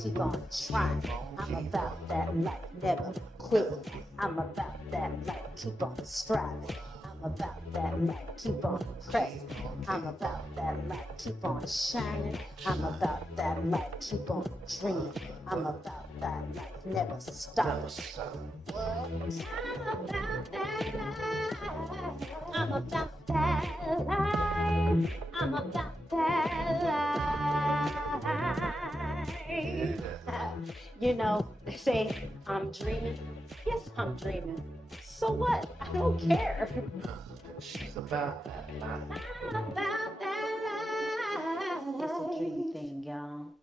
keep on trying. I'm about that life, never quit. I'm about that life, keep on striving. I'm about that life, keep on pressing. I'm about that life, keep on shining. I'm about that life, keep on dreaming. I'm about that life, never stop. I'm about that life. I'm about that life. I'm about that life. You know, they say I'm dreaming. Yes, I'm dreaming. So what? I don't care. She's about that life. I'm about that life. It's a dream thing, y'all.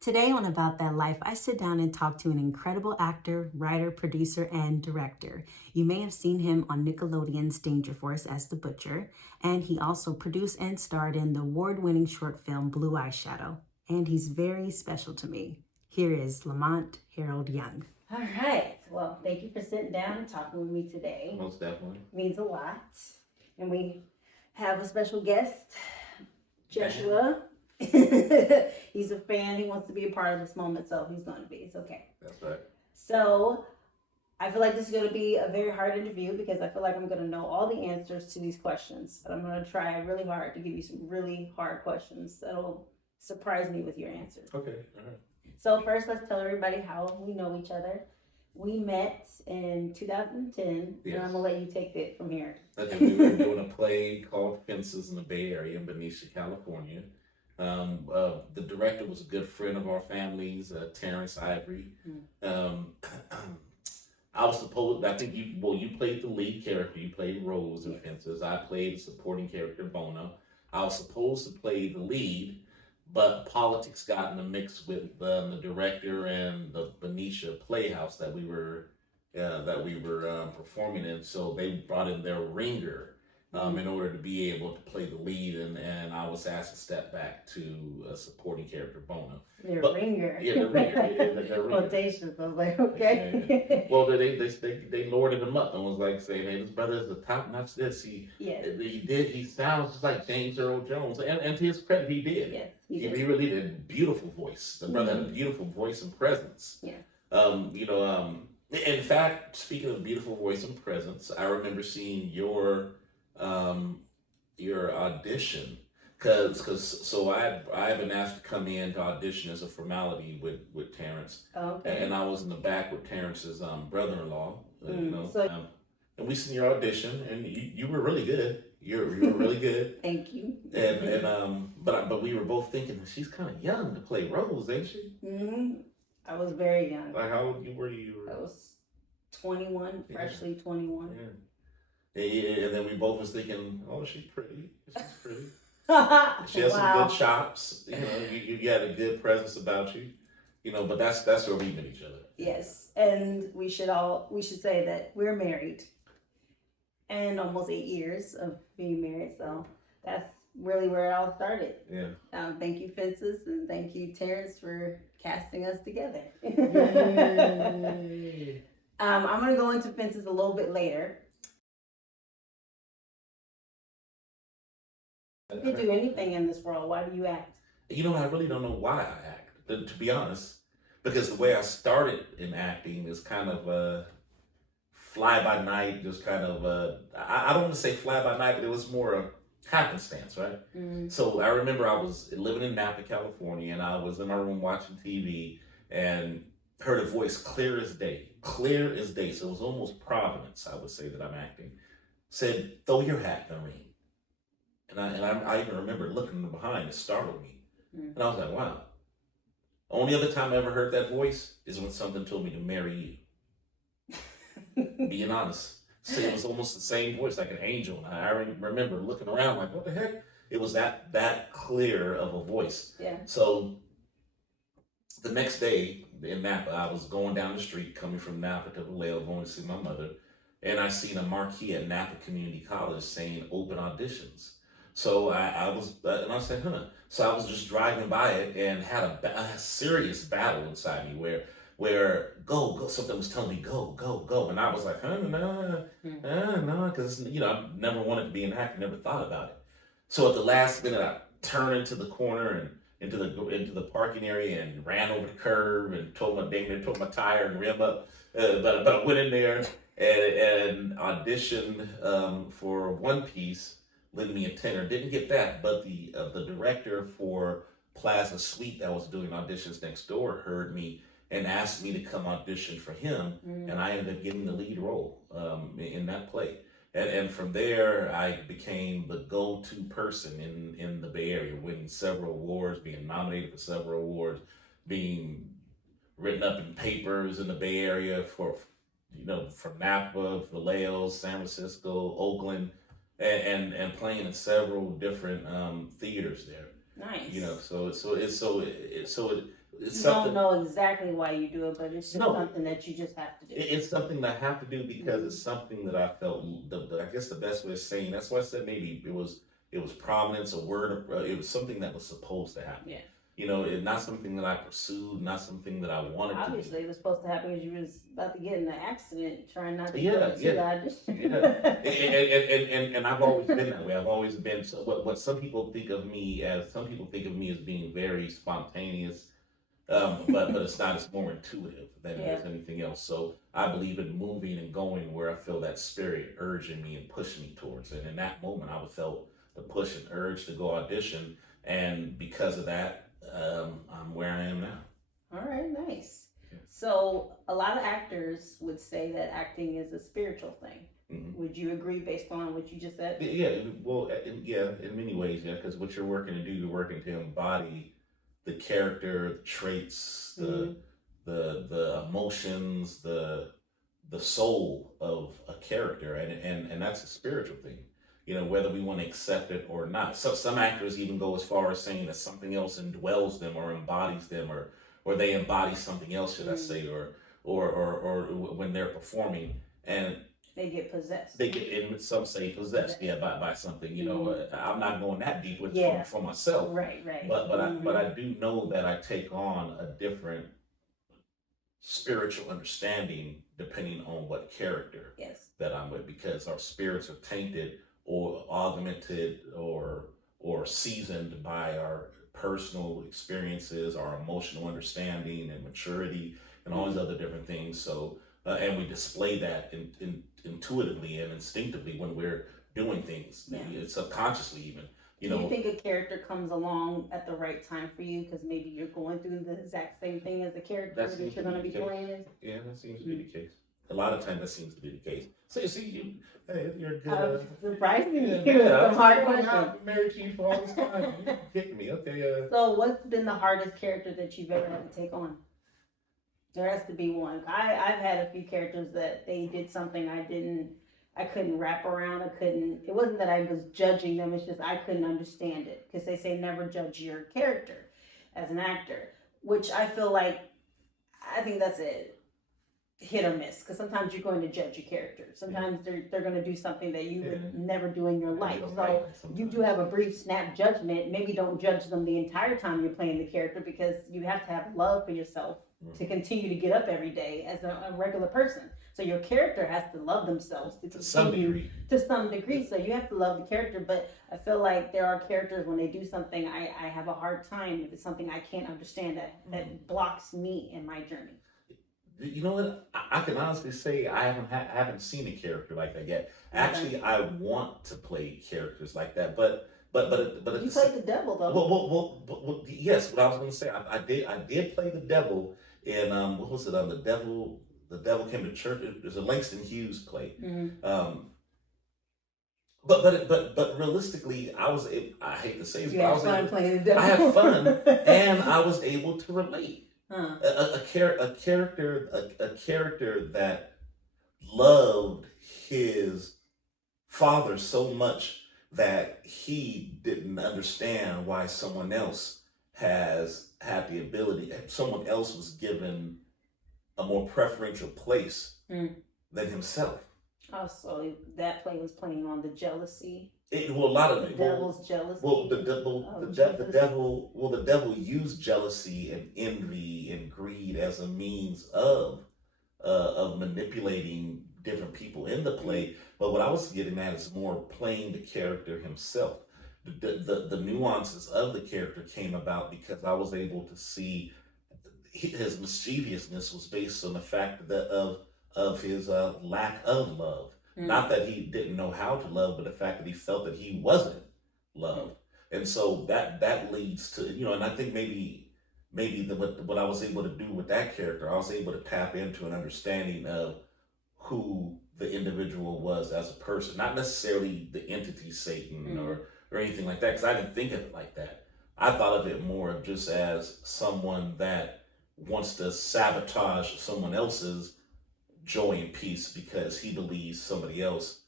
Today on About That Life, I sit down and talk to an incredible actor, writer, producer, and director. You may have seen him on Nickelodeon's Danger Force as the Butcher, and he also produced and starred in the award-winning short film Blue Eyeshadow. And he's very special to me. Here is Lamont Harold Young. All right. Well, thank you for sitting down and talking with me today. Most definitely. It means a lot. And we have a special guest, Joshua. He's a fan. He wants to be a part of this moment, so he's going to be. It's okay. That's right. So I feel like this is going to be a very hard interview because I feel like I'm going to know all the answers to these questions. But I'm going to try really hard to give you some really hard questions that'll surprise me with your answers. Okay. All right. So first, let's tell everybody how we know each other. We met in 2010, Yes. and I'm going to let you take it from here. Okay, we were doing a play called Fences in the Bay Area in Benicia, California. The director was a good friend of our family's, Terrence Ivory. I think you played the lead character. You played Rose in Fences. I played the supporting character, Bona. I was supposed to play the lead, but politics got in the mix with the director and the Benicia Playhouse that we were performing in. So they brought in their ringer in order to be able to play the lead, and I was asked to step back to a supporting character, Bona. Ringer. Yeah, the ringer. Their ringer. Quotations. I was like, okay. Well, they lowered him up and was like saying, "Hey, this brother is the top notch. This he sounds just like James Earl Jones." And to his credit, he did. Yes, he really did. A beautiful voice. The brother had a beautiful voice and presence. Yeah. In fact, speaking of beautiful voice and presence, I remember seeing your audition. So I've been asked to come in to audition as a formality with Terrence. Oh, okay. And I was in the back with Terrence's brother-in-law, So, and we seen your audition, and you were really good. You were really good. Thank you. But we were both thinking she's kind of young to play Rose, ain't she? Mm-hmm. I was very young. Like how old were you? I was 21, freshly 21. Yeah. And then we both was thinking, oh, she's pretty. She's pretty. She has Wow. some good chops. You had a good presence about you. But that's where we met each other. Yes, and we should say that we're married, and almost 8 years of being married. So that's really where it all started. Yeah. Thank you, Fences, and thank you, Terrence, for casting us together. I'm gonna go into Fences a little bit later. If you do anything in this world, why do you act? I really don't know why I act, to be honest, because the way I started in acting is kind of fly by night, just kind of I don't want to say fly by night, but it was more a happenstance, right? Mm-hmm. So I remember I was living in Napa, California, and I was in my room watching TV and heard a voice clear as day. So it was almost Providence, I would say, that I'm acting. Said, "Throw your hat in the ring." And I even remember looking behind, it startled me. And I was like, wow. Only other time I ever heard that voice is when something told me to marry you. Being honest. So it was almost the same voice, like an angel. And I remember looking around like, what the heck? It was that clear of a voice. Yeah. So the next day in Napa, I was going down the street, coming from Napa to Vallejo, going to see my mother. And I seen a marquee at Napa Community College saying open auditions. So I said, huh. So I was just driving by it and had a serious battle inside me where go, something was telling me go. And I was like, no, because, I never wanted to be an actor, never thought about it. So at the last minute, I turned into the corner into the parking area and ran over the curb and tore my tire and rim up. But I went in there and auditioned for One Piece. Lend me a tenner. Didn't get that, but the director for Plaza Suite that was doing auditions next door heard me and asked me to come audition for him, and I ended up getting the lead role in that play. And from there, I became the go-to person in the Bay Area, winning several awards, being nominated for several awards, being written up in papers in the Bay Area from Napa, Vallejo, San Francisco, Oakland, and playing in several different theaters there. Nice. It's you something. Don't know exactly why you do it, but it's just something that you just have to do. It's something that I have to do because it's something that I felt. I guess the best way of saying that's why I said maybe it was prominence, a word. It was something that was supposed to happen. Yeah. It's not something that I pursued, not something that I wanted. Obviously, it was supposed to happen because you was about to get in an accident, trying not to and I've always been that way. I've always been. So what some people think of me as being very spontaneous. But it's not. It's more intuitive than it is anything else. So I believe in moving and going where I feel that spirit urging me and pushing me towards it. And in that moment, I felt the push and urge to go audition, and because of that, I'm where I am now. All right, nice. Yeah. So a lot of actors would say that acting is a spiritual thing. Mm-hmm. Would you agree based on what you just said? Yeah. Well, in many ways, because what you're working to do, you're working to embody the character, the traits, the emotions, the soul of a character, and that's a spiritual thing. Whether we want to accept it or not. So some actors even go as far as saying that something else indwells them or embodies them, or they embody something else, should I say, or when they're performing and they get possessed. Some say possessed, by something. I'm not going that deep with for myself. Right. But I do know that I take on a different spiritual understanding depending on what character that I'm with, because our spirits are tainted or augmented or seasoned by our personal experiences, our emotional understanding and maturity, and all these other different things. So. And we display that intuitively and instinctively when we're doing things, subconsciously even. Do you think a character comes along at the right time for you because maybe you're going through the exact same thing as the character that you're going to be playing? Yeah, that seems to be the case. A lot of times that seems to be the case. So you see, you're good. Surprising you. Some hard questions. I'm married to you for all this time. You kicked me. Okay. So what's been the hardest character that you've ever had to take on? There has to be one. I've had a few characters that they did something I couldn't wrap around. It wasn't that I was judging them. It's just I couldn't understand it, because they say never judge your character as an actor, which I feel like, I think that's a hit or miss, because sometimes you're going to judge your character. Sometimes they're going to do something that you would never do in your life. So you do have a brief snap judgment. Maybe don't judge them the entire time you're playing the character, because you have to have love for yourself to continue to get up every day as a regular person. So your character has to love themselves to some degree. So you have to love the character. But I feel like there are characters, when they do something, I have a hard time if it's something I can't understand that blocks me in my journey. You know what? I can honestly say I haven't seen a character like that yet. Actually, I want to play characters like that, but you played the devil though. Well, yes. What I was going to say, I did play the devil in what was it? The devil came to church. It was a Langston Hughes play. Mm-hmm. But realistically, I hate to say this, but I was fun playing the devil. I had fun, and I was able to relate. A character that loved his father so much that he didn't understand why someone else someone else was given a more preferential place than himself. Oh, so that play was playing on the jealousy. A lot of it. Devil's jealousy. Well, the devil used jealousy and envy and greed as a means of manipulating different people in the play. But what I was getting at is more playing the character himself. the nuances of the character came about because I was able to see his mischievousness was based on the fact that of his lack of love. Not that he didn't know how to love, but the fact that he felt that he wasn't loved. And so that leads to, and I think maybe what I was able to do with that character, I was able to tap into an understanding of who the individual was as a person, not necessarily the entity Satan or anything like that, because I didn't think of it like that. I thought of it more of just as someone that wants to sabotage someone else's joy and peace because he believes somebody else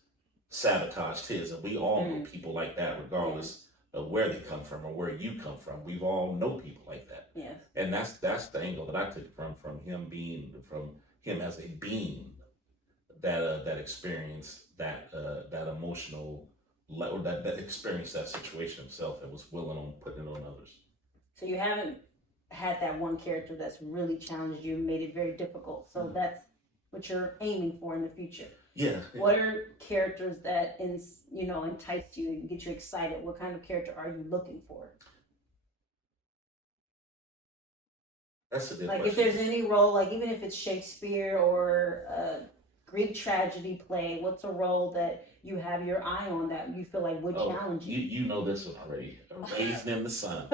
sabotaged his. And we all know people like that, regardless of where they come from or where you come from. We've all know people like that. Yes. And that's the angle that I took from him as a being that experienced that emotional, or that experienced that situation himself and was willing on putting it on others. So you haven't had that one character that's really challenged you and made it very difficult. So that's what you're aiming for in the future. Yeah. What are characters that entice you and get you excited? What kind of character are you looking for? That's a good question. If there's any role, like even if it's Shakespeare or a Greek tragedy play, what's a role that you have your eye on that you feel like would challenge you? You know this one already. Raised in the Sun.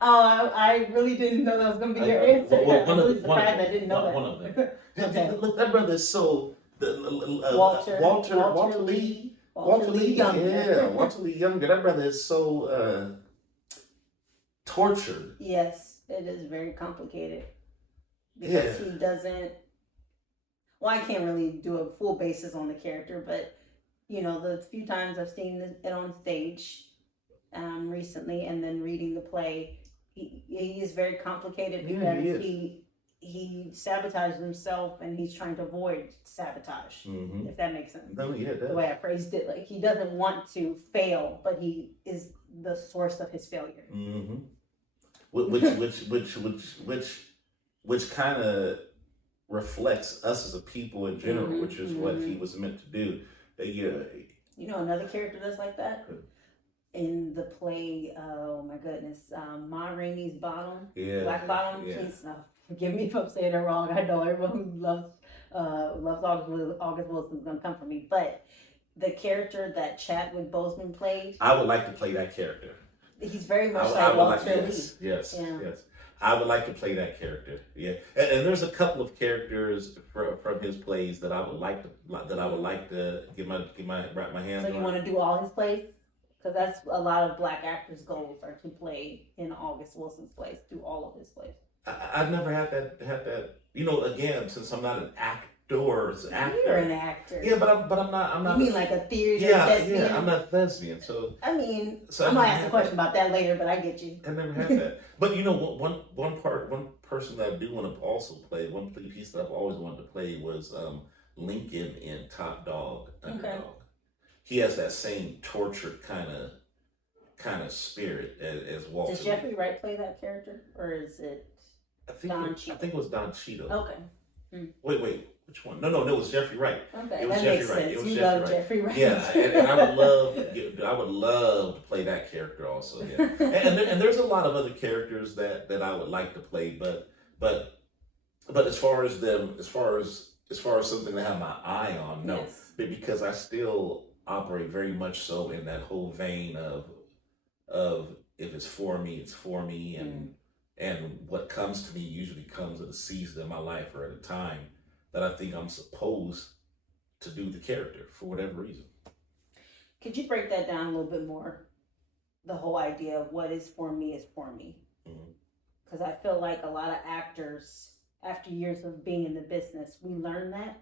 I really didn't know that was going to be your answer. I'm really surprised I didn't know that. One of them. Okay. Look, that brother is so... Walter Lee Young. Yeah, Walter Lee Younger. That brother is so tortured. Yes, it is very complicated. Because he doesn't... Well, I can't really do a full basis on the character, but, the few times I've seen it on stage recently and then reading the play, he is very complicated because he sabotages himself and he's trying to avoid sabotage, if that makes sense. No, yeah, it does. The way I phrased it, like he doesn't want to fail, but he is the source of his failure. Which kind of reflects us as a people in general, which is what he was meant to do. Another character that's like that in the play. Oh my goodness, Ma Rainey's Bottom, Black Bottom. Yeah. She's forgive me if I'm saying it wrong. I know everyone who loves August Wilson's gonna come for me, but the character that Chadwick Boseman played, I would like to play that character. He's very much like Walter Lee. Yes. I would like to play that character. Yeah, and there's a couple of characters from his plays that I would like to wrap my hands. So you want to do all his plays? Because that's a lot of Black actors' goals are to play in August Wilson's plays, do all of his plays. I've never had that. Again, since I'm not an actor. You're an actor. Yeah, but I'm not. You mean like a theater thespian? Yeah, I'm not a thespian. So I'm gonna ask a question about that later, but I get you. I never had that. But one person that I do want to also play, one piece that I've always wanted to play was Lincoln in Top Dog Underdog. Okay. He has that same tortured kind of spirit as Walter. Does Jeffrey Wright play that character, or is it Don Cheadle? I think it was Don Cheadle. Okay. Wait. Which one? No, it was Jeffrey Wright. Okay, it was that Jeffrey makes Wright. sense. It was you Jeffrey love Wright. Jeffrey Wright. Yeah, and I would love to play that character also. Yeah, and there's a lot of other characters that I would like to play, but as far as something to have my eye on, no, because I still operate very much so in that whole vein of if it's for me, it's for me, and what comes to me usually comes at a season in my life or at a time that I think I'm supposed to do the character for whatever reason. Could you break that down a little bit more? The whole idea of what is for me is for me. Because I feel like a lot of actors, after years of being in the business, we learn that.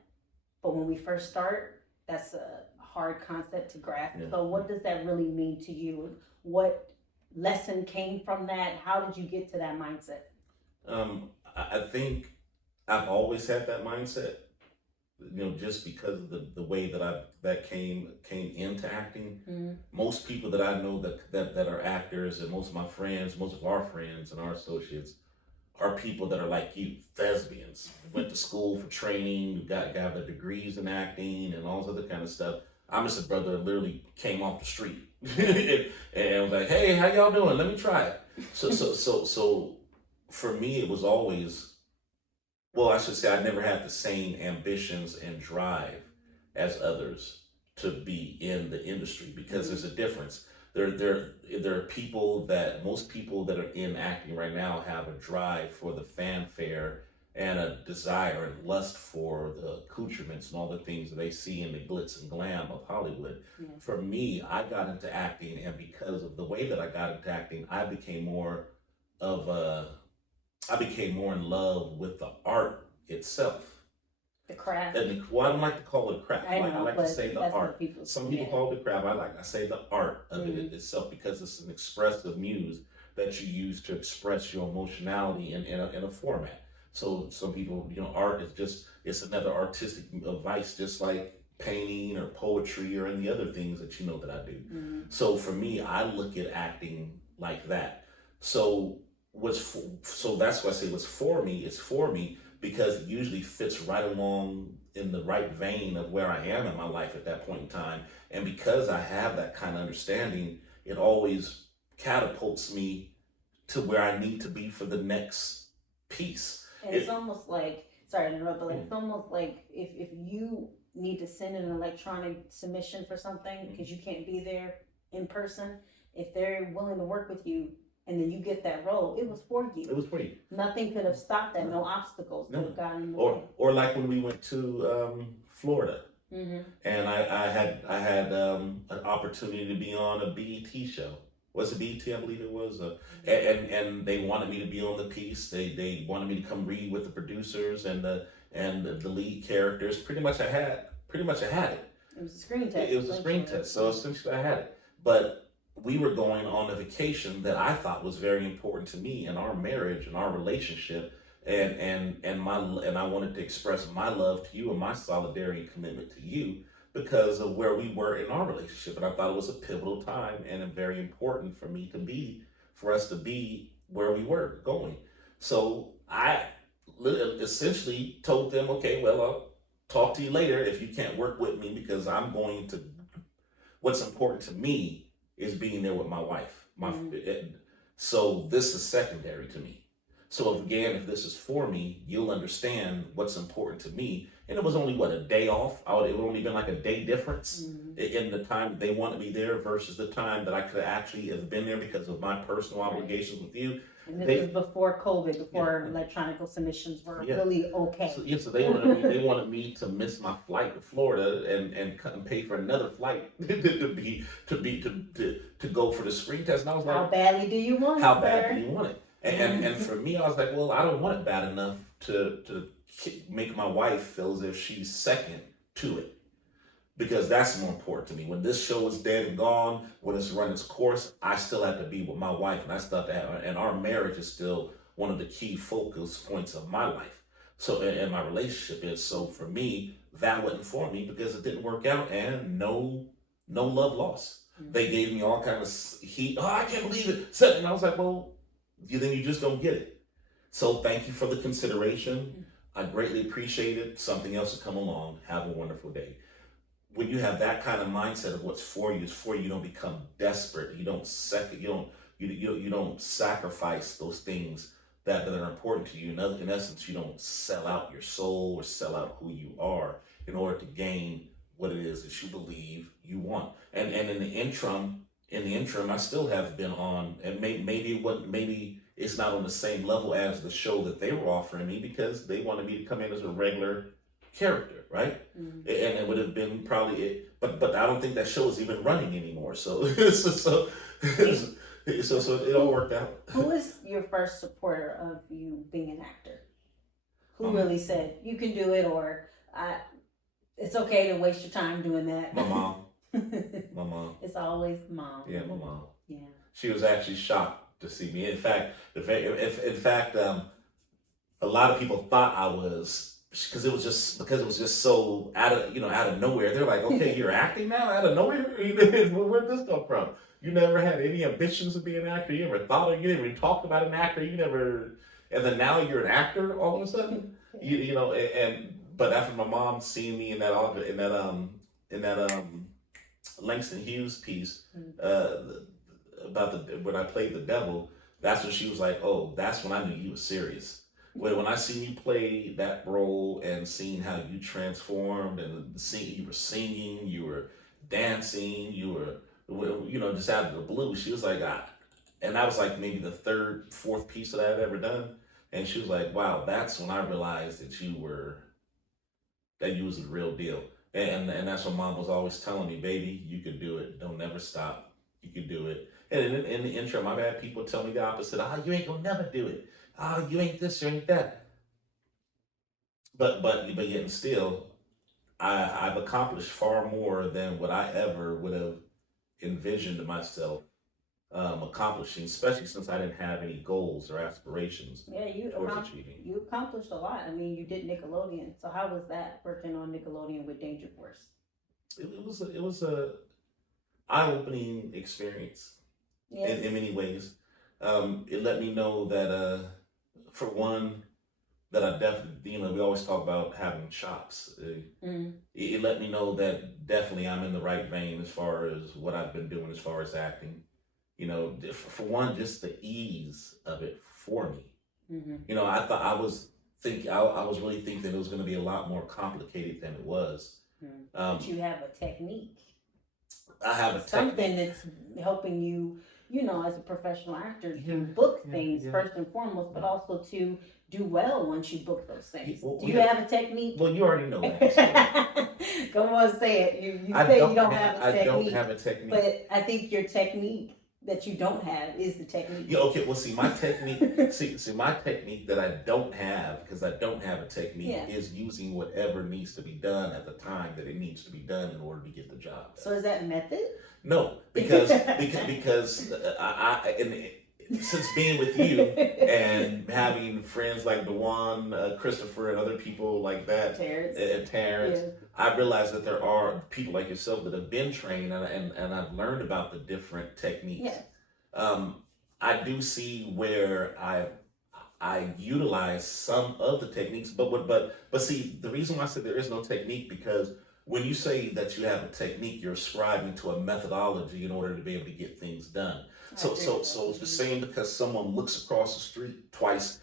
But when we first start, that's a hard concept to grasp. Yeah. So what does that really mean to you? What lesson came from that? How did you get to that mindset? I think I've always had that mindset, just because of the way that came into acting. Most people that I know that are actors, and most of my friends, most of our friends and our associates are people that are like you, thespians. Went to school for training, got the degrees in acting and all this other kind of stuff. I'm just a brother that literally came off the street and was like, "Hey, how y'all doing? Let me try it." So for me, it was always, well, I should say, I never had the same ambitions and drive as others to be in the industry because there's a difference. There are people that most people that are in acting right now have a drive for the fanfare and a desire and lust for the accoutrements and all the things that they see in the glitz and glam of Hollywood. Yeah. For me, I got into acting, and because of the way that I got into acting, of a I became more in love with the art itself. The craft. Well, I don't like to call it craft. I know, I like to say the art. People, Some people call it craft. I say the art of it itself because it's an expressive muse that you use to express your emotionality in a format. So some people, art is it's another artistic vice, just like painting or poetry or any other things that that I do. So for me, I look at acting like that. So that's why I say what's for me is for me because it usually fits right along in the right vein of where I am in my life at that point in time. And because I have that kind of understanding, it always catapults me to where I need to be for the next piece. And it's almost like, sorry to interrupt, but it's almost like if you need to send an electronic submission for something because you can't be there in person, if they're willing to work with you, and then you get that role, it was for you. It was for you. Nothing could have stopped that. No obstacles could have gotten in the way. way. Or like when we went to Florida, and I had an opportunity to be on a BET show. Was it BET? I believe it was. And they wanted me to be on the piece. They wanted me to come read with the producers and the lead characters. Pretty much I had it. It was a screen test. It was a screen test. So essentially I had it. But we were going on a vacation that I thought was very important to me in our marriage and our relationship, and I wanted to express my love to you and my solidarity and commitment to you because of where we were in our relationship, and I thought it was a pivotal time and very important for us to be where we were going. So I essentially told them, okay, well, I'll talk to you later if you can't work with me because what's important to me is being there with my wife. So this is secondary to me. So if this is for me, you'll understand what's important to me. And it was only a day off. It would only been like a day difference in the time they wanted me there versus the time that I could actually have been there because of my personal obligations with you. And this was before COVID, before electronic submissions were really okay. So they wanted me to miss my flight to Florida and pay for another flight to go for the screen test. And I was like, how badly do you want it? How bad do you want it? And for me, I was like, well, I don't want it bad enough to make my wife feel as if she's second to it. Because that's more important to me. When this show is dead and gone, when it's run its course, I still have to be with my wife, and I still have to have, and our marriage is still one of the key focus points of my life. So, and my relationship is. So for me, that wasn't for me because it didn't work out, and no love lost. They gave me all kind of heat. Oh, I can't believe it. And I was like, well, then you just don't get it. So thank you for the consideration. I greatly appreciate it. Something else will come along. Have a wonderful day. When you have that kind of mindset of what's for you is for you, you don't become desperate. You don't you don't sacrifice those things that are important to you. In essence, you don't sell out your soul or sell out who you are in order to gain what it is that you believe you want. And in the interim, I still have been on, and maybe it's not on the same level as the show that they were offering me because they wanted me to come in as a regular character, right? And it would have been probably it, but I don't think that show is even running anymore. So so it all worked out. Who is your first supporter of you being an actor? Who really said you can do it, or it's okay to waste your time doing that? My mom. My mom. It's always mom. Yeah, my mom. Yeah. She was actually shocked to see me. In fact, a lot of people thought I was. Because it was just so out of nowhere. They're like, okay, you're acting now out of nowhere. Where'd this come from? You never had any ambitions to be an actor. You never thought of. You never talked about an actor. You never, and then now you're an actor all of a sudden. But after my mom seeing me in that Langston Hughes piece about when I played the devil. That's when she was like, "Oh, that's when I knew you were serious." When I seen you play that role and seeing how you transformed and you were singing, you were dancing, you were, just out of the blue. She was like, and that was like maybe the third, fourth piece that I had ever done. And she was like, "Wow, that's when I realized that you was the real deal." And that's what Mom was always telling me, "Baby, you can do it. Don't never stop. You can do it." And in the intro, I've had people tell me the opposite. You ain't gonna never do it. You ain't this, you ain't that. But yet and still, I've accomplished far more than what I ever would have envisioned myself accomplishing, especially since I didn't have any goals or aspirations towards achieving. You accomplished a lot. I mean, you did Nickelodeon. So how was that working on Nickelodeon with Danger Force? It was a eye-opening experience. Yes. In many ways. It let me know that for one, that I definitely, we always talk about having chops. It let me know that definitely I'm in the right vein as far as what I've been doing as far as acting. For one, just the ease of it for me. I thought I was really thinking that it was going to be a lot more complicated than it was. But you have a technique. I have a something that's helping you, as a professional actor, to book things first and foremost, but also to do well once you book those things. Do you have a technique? Well, you already know that. Come on, say it. You say you don't have a technique. I don't have a technique. But I think your technique that you don't have is the technique. Yeah, okay, well, see, my technique, see, my technique that I don't have, because I don't have a technique, is using whatever needs to be done at the time that it needs to be done in order to get the job done. So is that method? No, because since being with you and having friends like Dewan, Christopher, and other people like that, Terrence, I realized that there are people like yourself that have been trained, and I've learned about the different techniques. I do see where I utilize some of the techniques, but see, the reason why I said there is no technique, because when you say that you have a technique, you're ascribing to a methodology in order to be able to get things done. So it's the same because someone looks across the street twice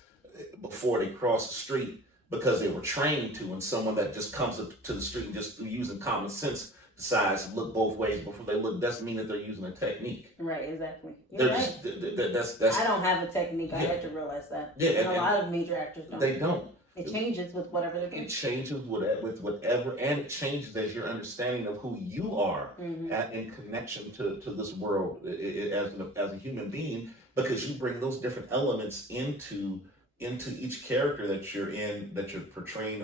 before they cross the street because they were trained to, and someone that just comes up to the street and just using common sense decides to look both ways before they look, doesn't mean that they're using a technique. Right, exactly. You're right. That's I don't have a technique. I had to realize that. Yeah, and a lot of major actors don't. They don't. It changes with whatever they're doing. It changes with whatever, and it changes as your understanding of who you are in connection to this world as a human being, because you bring those different elements into each character that you're portraying,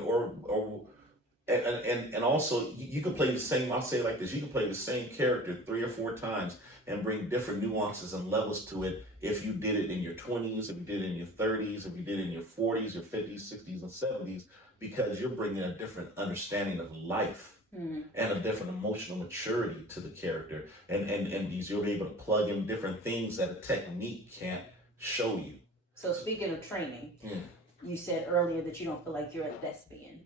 and also you can play the same. I'll say it like this: you can play the same character 3 or 4 times and bring different nuances and levels to it if you did it in your 20s, if you did it in your 30s, if you did it in your 40s, your 50s, 60s, and 70s, because you're bringing a different understanding of life and a different emotional maturity to the character, and you'll be able to plug in different things that a technique can't show you. So speaking of training, you said earlier that you don't feel like you're a thespian.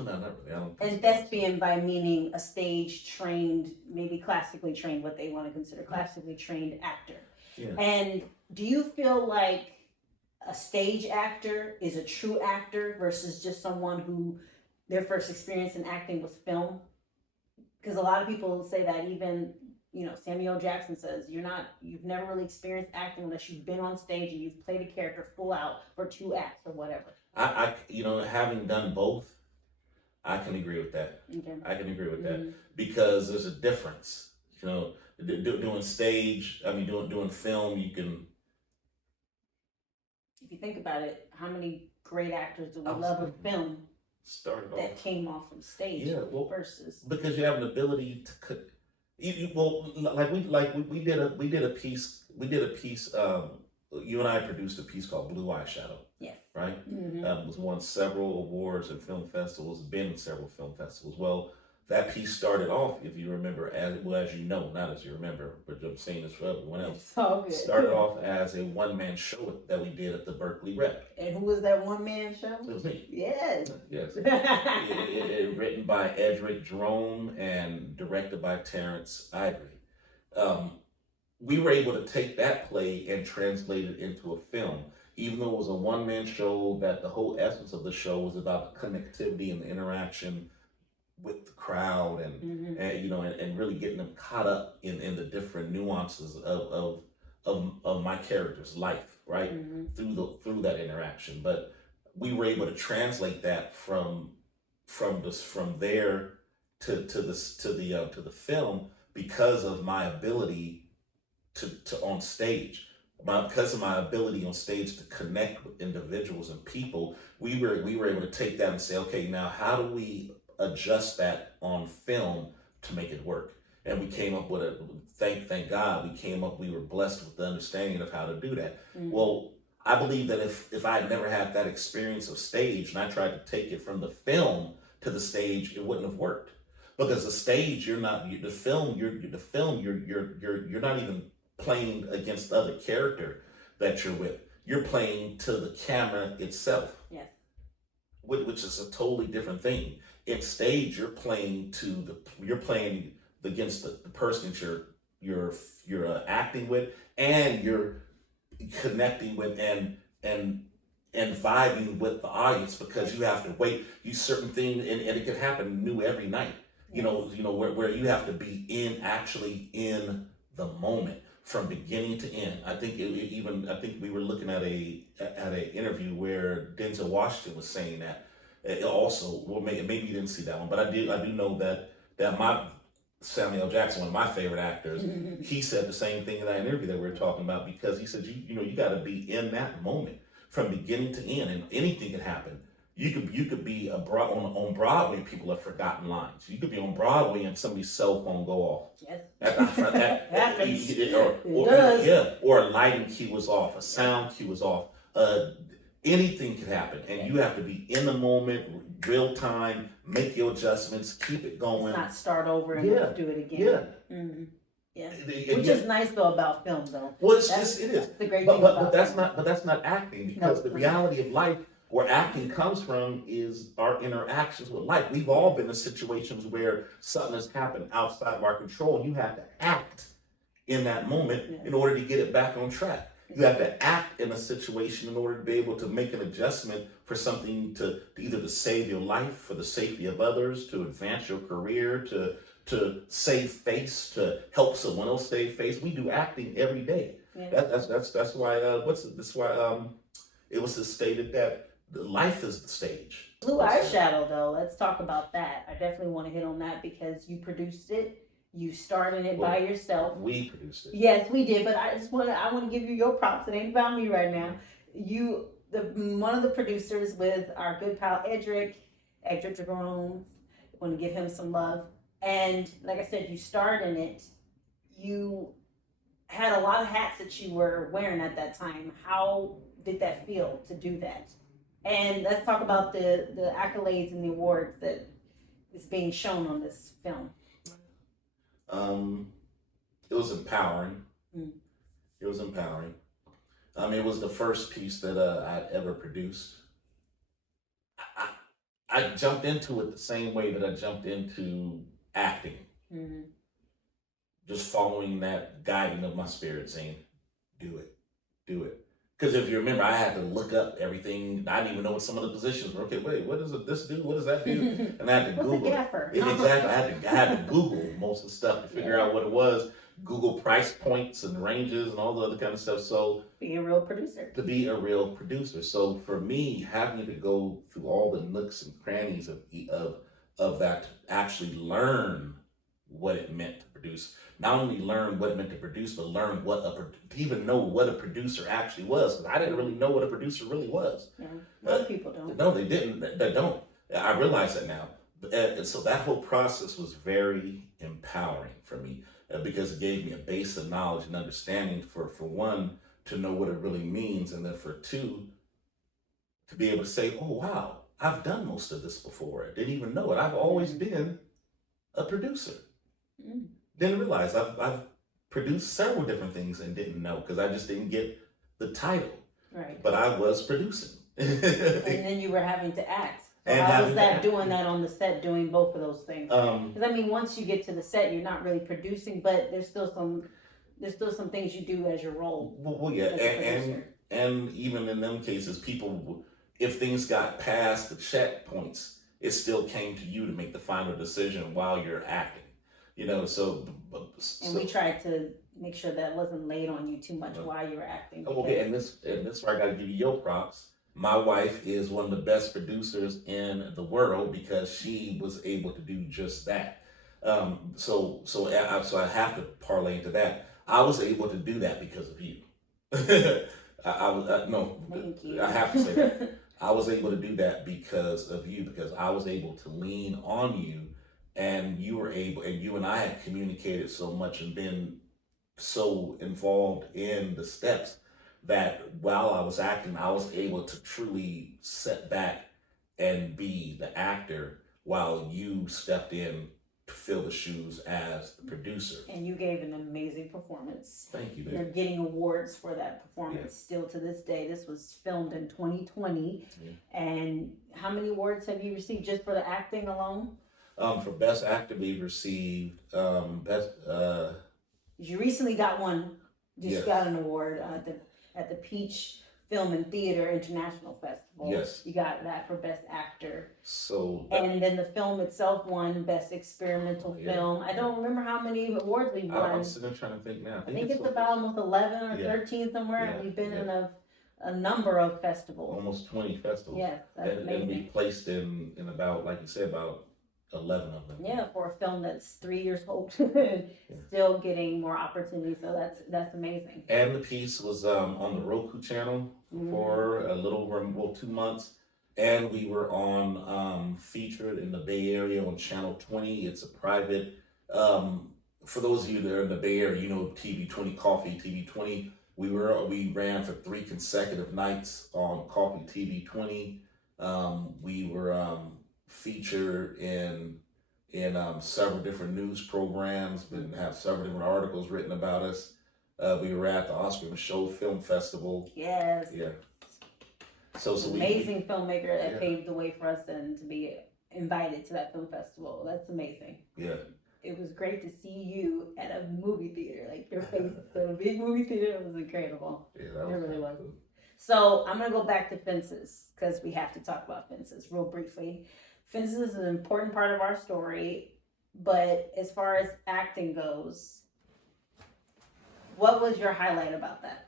No, not really. I don't. And thespian by meaning a stage trained, maybe classically trained, what they want to consider classically trained actor. Yeah. And do you feel like a stage actor is a true actor versus just someone who their first experience in acting was film? Because a lot of people say that, even Samuel Jackson says you've never really experienced acting unless you've been on stage and you've played a character full out for 2 acts or whatever. I having done both, I can agree with that. Okay. I can agree with that because there's a difference. Doing stage, doing film, you can. If you think about it, how many great actors do we love of film that came off from stage versus? Because you have an ability to. We did a piece. You and I produced a piece called Blue Eyeshadow. Yes. Right? It was won several awards at film festivals, been in several film festivals. Well, that piece started off, if you remember, as you know, not as you remember, but I'm saying this for everyone else. It's all good. Started off as a one-man show that we did at the Berkeley Rep. And who was that one-man show? It was me. Yes. Yes. Written by Edric Jerome and directed by Terrence Ivory. We were able to take that play and translate it into a film. Even though it was a one-man show, that the whole essence of the show was about the connectivity and the interaction with the crowd and really getting them caught up in the different nuances of my character's life, right? Through that interaction. But we were able to translate that from there to the film because of my ability to on stage. Because of my ability on stage to connect with individuals and people, we were able to take that and say, okay, now how do we adjust that on film to make it work? And we came up with thank God, we were blessed with the understanding of how to do that. Well, I believe that if I had never had that experience of stage and I tried to take it from the film to the stage, it wouldn't have worked. Because the stage, you're not even playing against the other character that you're with. You're playing to the camera itself. Yes. Which is a totally different thing. In stage, you're playing against the person that you're acting with, and you're connecting with and vibing with the audience, because you have to wait. Certain things, and it can happen new every night. You know where you have to be actually in the moment from beginning to end. I think we were looking at an interview where Denzel Washington was saying that. Also, well, maybe you didn't see that one, but I do know that my Samuel Jackson, one of my favorite actors, he said the same thing in that interview that we were talking about, because he said you got to be in that moment from beginning to end, and anything can happen. You could be on Broadway. People have forgotten lines. You could be on Broadway and somebody's cell phone go off. Yes. Or a lighting cue was off, a sound cue was off. Anything can happen, and you have to be in the moment, real time, make your adjustments, keep it going. Let's not start over and do it again. Yeah. Mm-hmm. Yeah. Which is nice though about film though. Well, it is. The great thing about but that's not acting, because the reality of life, where acting comes from, is our interactions with life. We've all been in situations where something has happened outside of our control, and you have to act in that moment in order to get it back on track. You have to act in a situation in order to be able to make an adjustment for something to either to save your life, for the safety of others, to advance your career, to save face, to help someone else save face. We do acting every day. Yeah. That's why it was stated that life is the stage. Blue Eyeshadow though, let's talk about that. I definitely want to hit on that because you produced it. You started it by yourself. We produced it. Yes, we did. But I want to give you your props. It ain't about me right now. One of the producers with our good pal Edric Jerome. Want to give him some love. And like I said, you starred in it. You had a lot of hats that you were wearing at that time. How did that feel to do that? And let's talk about the accolades and the awards that is being shown on this film. It was empowering. It was empowering. It was the first piece that I'd ever produced. I jumped into it the same way that I jumped into acting. Just following that guiding of my spirit, saying, do it. Because if you remember, I had to look up everything. I didn't even know what some of the positions were. Okay, wait, what does this do? What does that do? And I had to Google. What's a gaffer? Exactly. I had to Google most of the stuff to figure out what it was. Google price points and ranges and all the other kind of stuff. So be a real producer. To be a real producer. So for me, having to go through all the nooks and crannies of that to actually learn what it meant to produce. Not only learn what it meant to produce, but learn even know what a producer actually was. Because I didn't really know what a producer really was. Yeah, most people don't. No, they didn't. They don't. I realize that now. And so that whole process was very empowering for me because it gave me a base of knowledge and understanding for one, to know what it really means, and then for two, to be able to say, oh, wow, I've done most of this before. I didn't even know it. I've always been a producer. Mm. Didn't realize I've produced several different things and didn't know because I just didn't get the title. Right. But I was producing. And then you were having to act. So And how was having that to act. doing that on the set, doing both of those things? Because I mean, once you get to the set, you're not really producing, but there's still some things you do as your role. Well, yeah, as a producer. and even in them cases, people, if things got past the checkpoints, it still came to you to make the final decision while you're acting. You know, And we tried to make sure that wasn't laid on you too much while you were acting. Okay, and this where I got to give you your props. My wife is one of the best producers in the world because she was able to do just that. So I have to parlay into that. I was able to do that because of you. Thank you. I have to say that. I was able to do that because of you, because I was able to lean on you, and you were able, and you and I had communicated so much and been so involved in the steps that while I was acting, I was able to truly sit back and be the actor while you stepped in to fill the shoes as the producer. And you gave an amazing performance. Thank you, You're babe. getting awards for that performance still to this day. This was filmed in 2020. Yeah. And how many awards have you received just for the acting alone? For Best Actor, we've received You recently got one. Just Yes. got an award at the Peach Film and Theater International Festival. Yes. You got that for Best Actor. So And then the film itself won Best Experimental Film. I don't remember how many awards we won. I'm sitting there trying to think now. I think it's about almost 11 or 13 somewhere. Yeah, We've been yeah. in a number of festivals. Almost 20 festivals. Yes, that's and we amazing. placed in about, like you said, about 11 of them. Yeah, for a film that's 3 years old, still getting more opportunities. So that's amazing. And the piece was on the Roku channel for a little over 2 months. And we were on featured in the Bay Area on Channel 20. It's a private, for those of you that are in the Bay Area, you know TV 20 Coffee, TV 20. We ran for 3 consecutive nights on Coffee TV 20. We were featured in several different news programs, and have several different articles written about us. We were at the Oscar Michaud Film Festival. Yes. Yeah. So amazing filmmaker that paved the way for us and to be invited to that film festival. That's amazing. Yeah. It was great to see you at a movie theater. Like your face at a big movie theater was incredible. Yeah, that was it really was. cool. So I'm gonna go back to Fences because we have to talk about Fences real briefly. Fences is an important part of our story, but as far as acting goes, what was your highlight about that?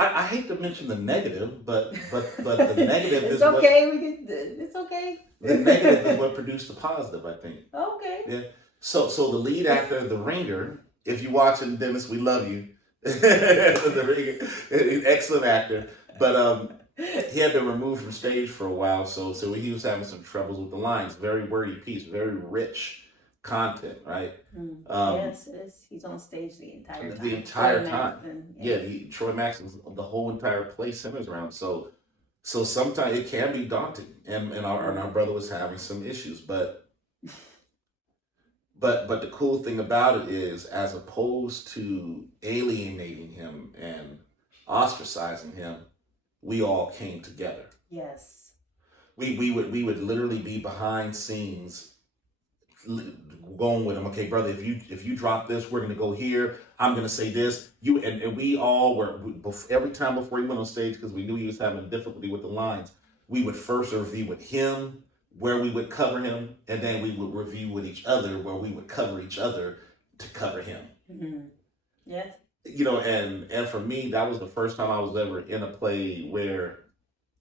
I hate to mention the negative, but the negative it's is okay. It's okay. The negative is what produced the positive, I think. Okay. Yeah. So the lead actor, the ringer, if you're watching, Dennis, we love you. The ringer, excellent actor, but he had been removed from stage for a while, so he was having some troubles with the lines. Very wordy piece, very rich content, right? Yes, it is. He's on stage the entire time. The entire Troy time. Maxon, Yeah, Troy Maxon, the whole entire play centers around. So sometimes it can be daunting, and our brother was having some issues, but the cool thing about it is, as opposed to alienating him and ostracizing him, we all came together. Yes. We would literally be behind scenes, going with him. Okay, brother, if you drop this, we're gonna go here. I'm gonna say this. And we all were, every time before he went on stage, because we knew he was having difficulty with the lines, we would first review with him where we would cover him, and then we would review with each other where we would cover each other to cover him. Mm-hmm. Yes. You know, and for me, that was the first time I was ever in a play where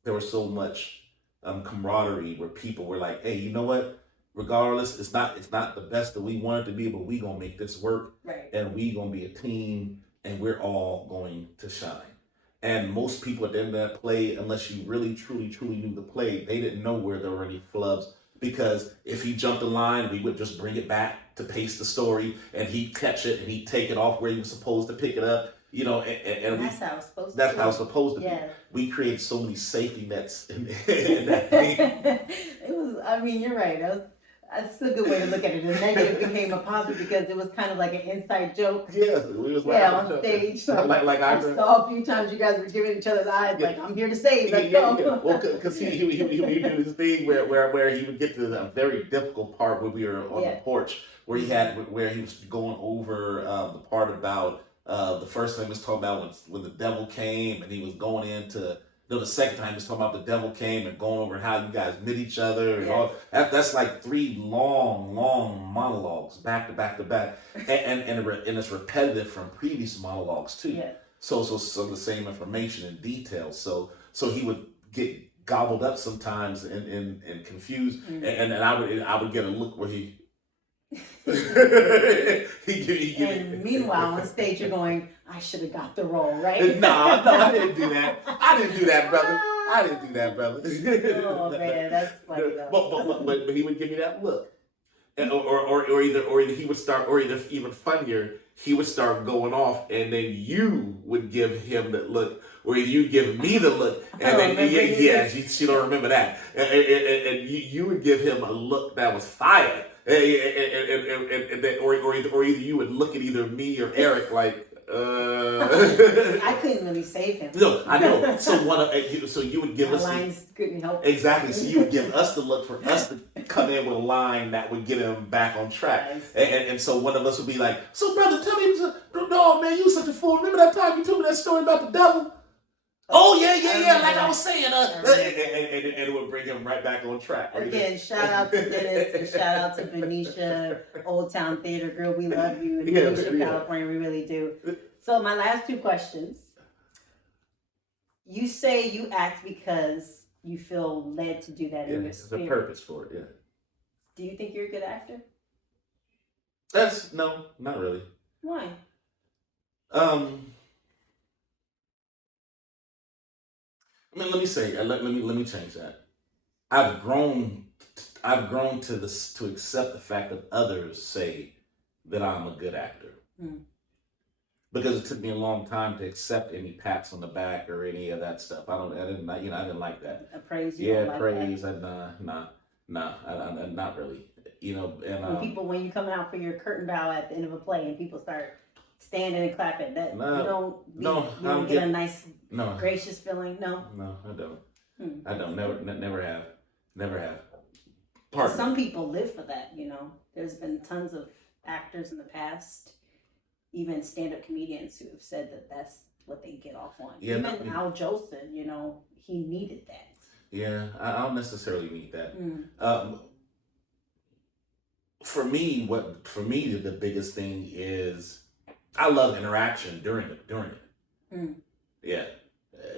there was so much camaraderie, where people were like, hey, you know what? Regardless, it's not the best that we want it to be, but we gonna make this work. Right. And we gonna be a team, and we're all going to shine. And most people at the end of that play, unless you really, truly, truly knew the play, they didn't know where there were any flubs, because if he jumped the line, we would just bring it back to pace the story, and he'd catch it, and he'd take it off where he was supposed to pick it up. And that's how it's supposed to that's be. how it's supposed to be. Yes. We created so many safety nets in that thing. It was. I mean, you're right. That's a good way to look at it. The negative became a positive because it was kind of like an inside joke. Yes, we was on stage. Like I saw a few times you guys were giving each other eyes, like I'm here to save. Let's go. Yeah. Well, because he would do this thing where he would get to the very difficult part when we were on the porch, where he was going over the part about the first time he was talking about when the devil came, and he was going into. No, the second time he was talking about the devil came and going over how you guys met each other and all. That's like 3 long monologues back to back to back, and it's repetitive from previous monologues too. Yeah. So the same information and details. So he would get gobbled up sometimes and confused, and I would get a look where he. And meanwhile, on stage, you're going, I should have got the role, right? No, I didn't do that. I didn't do that, brother. Oh man, that's funny though. But he would give me that look, and, or either he would start, or either even funnier, he would start going off, and then you would give him the look, or you give me the look, and then she don't remember that, and you would give him a look that was fire. Or either you would look at either me or Eric like, I couldn't really save him. No, I know. So you would give my us lines couldn't help. Exactly. So you would give us the look for us to come in with a line that would get him back on track. Nice. And so one of us would be like, "So brother, tell me, no man, you was such a fool. Remember that time you told me that story about the devil?" Oh yeah. Like I was saying, and it would bring him right back on track. Again, shout out to Dennis and shout out to Benicia, Old Town Theater Girl. We love you in Benicia, California. We really do. So my last 2 questions. You say you act because you feel led to do that in your spirit. There's a purpose for it. Yeah. Do you think you're a good actor? No, not really. Why? Let me say. Let me change that. I've grown to accept the fact that others say that I'm a good actor. Because it took me a long time to accept any pats on the back or any of that stuff. I didn't like that. Praise. Praise. Nah, not really. When you come out for your curtain bow at the end of a play and people start standing and clapping, you don't get a nice, gracious feeling. No, I don't. I don't. Never have. Some people live for that. There's been tons of actors in the past, even stand-up comedians who have said that that's what they get off on. Yeah, even Al Jolson, he needed that. Yeah, I don't necessarily need that. For me, the biggest thing is I love interaction during it. Yeah,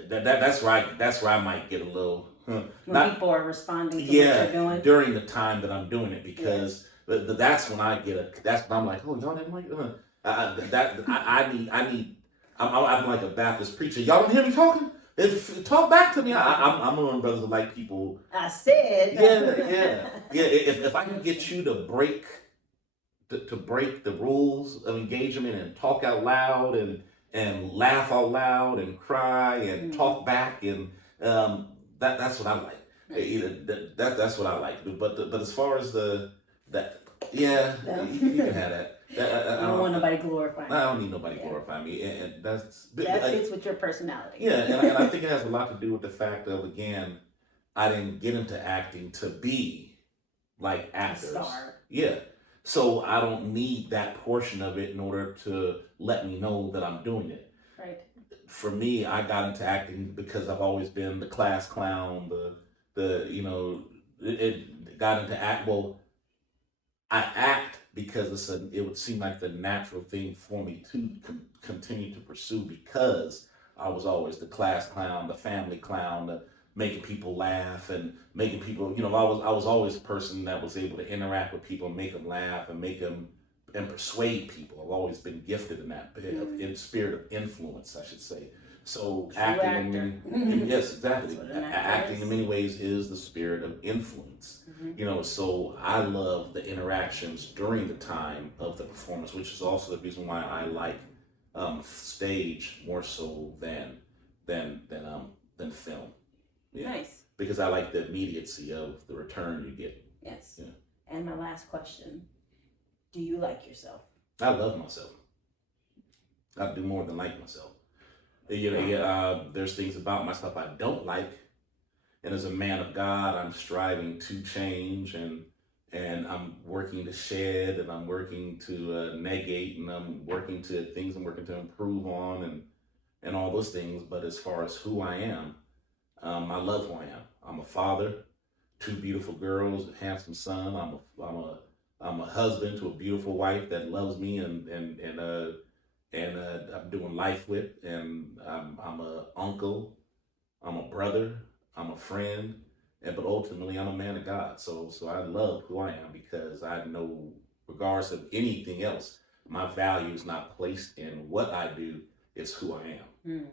that's right. That's where I might get a little. When people are responding to what you're doing during the time that I'm doing it, because that's when I get that's when I'm like, oh, y'all didn't like I need. I'm like a Baptist preacher. Y'all don't hear me talking? Talk back to me. I'm one of them brothers that like people. I said. Yeah. If I can get you to break the rules of engagement and talk out loud and laugh out loud and cry and talk back and that's what I like. That's what I like. But as far as you can have that. I don't want nobody glorifying. I don't need nobody glorifying me, and that fits with your personality. Yeah, and I think it has a lot to do with the fact of, again, I didn't get into acting to be like actors. A star. Yeah, so I don't need that portion of it in order to let me know that I'm doing it. Right. For me, I got into acting because I've always been the class clown. It got into act. Well, I act because it would seem like the natural thing for me to continue to pursue, because I was always the class clown, the family clown, the making people laugh and making people, I was always a person that was able to interact with people, make them laugh and make them and persuade people. I've always been gifted in that in spirit of influence, I should say. So acting, yes, exactly. Acting in many ways is the spirit of influence. So I love the interactions during the time of the performance, which is also the reason why I like stage more so than film. Yeah. Nice. Because I like the immediacy of the return you get. Yes. Yeah. And my last question: do you like yourself? I love myself. I do more than like myself. There's things about myself I don't like, and as a man of God, I'm striving to change, and I'm working to shed, and I'm working to negate, and I'm working to improve on, and all those things. But as far as who I am, I love who I am. I'm a father, 2 beautiful girls, a handsome son. I'm a husband to a beautiful wife that loves me and I'm doing life with, and I'm a uncle, I'm a brother, I'm a friend, but ultimately I'm a man of God. So I love who I am because I know, regardless of anything else, my value is not placed in what I do; it's who I am.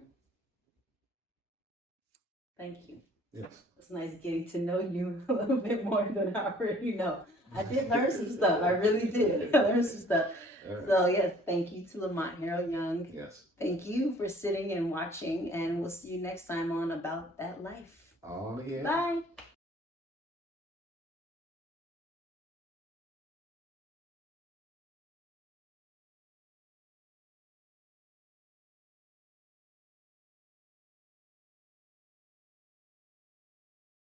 Thank you. Yes. It's nice getting to know you a little bit more than I already know. I did learn some stuff. I really did. I learned some stuff. Right. So yes, thank you to Lamont Harold Young. Yes. Thank you for sitting and watching, and we'll see you next time on About That Life. Oh yeah. Bye.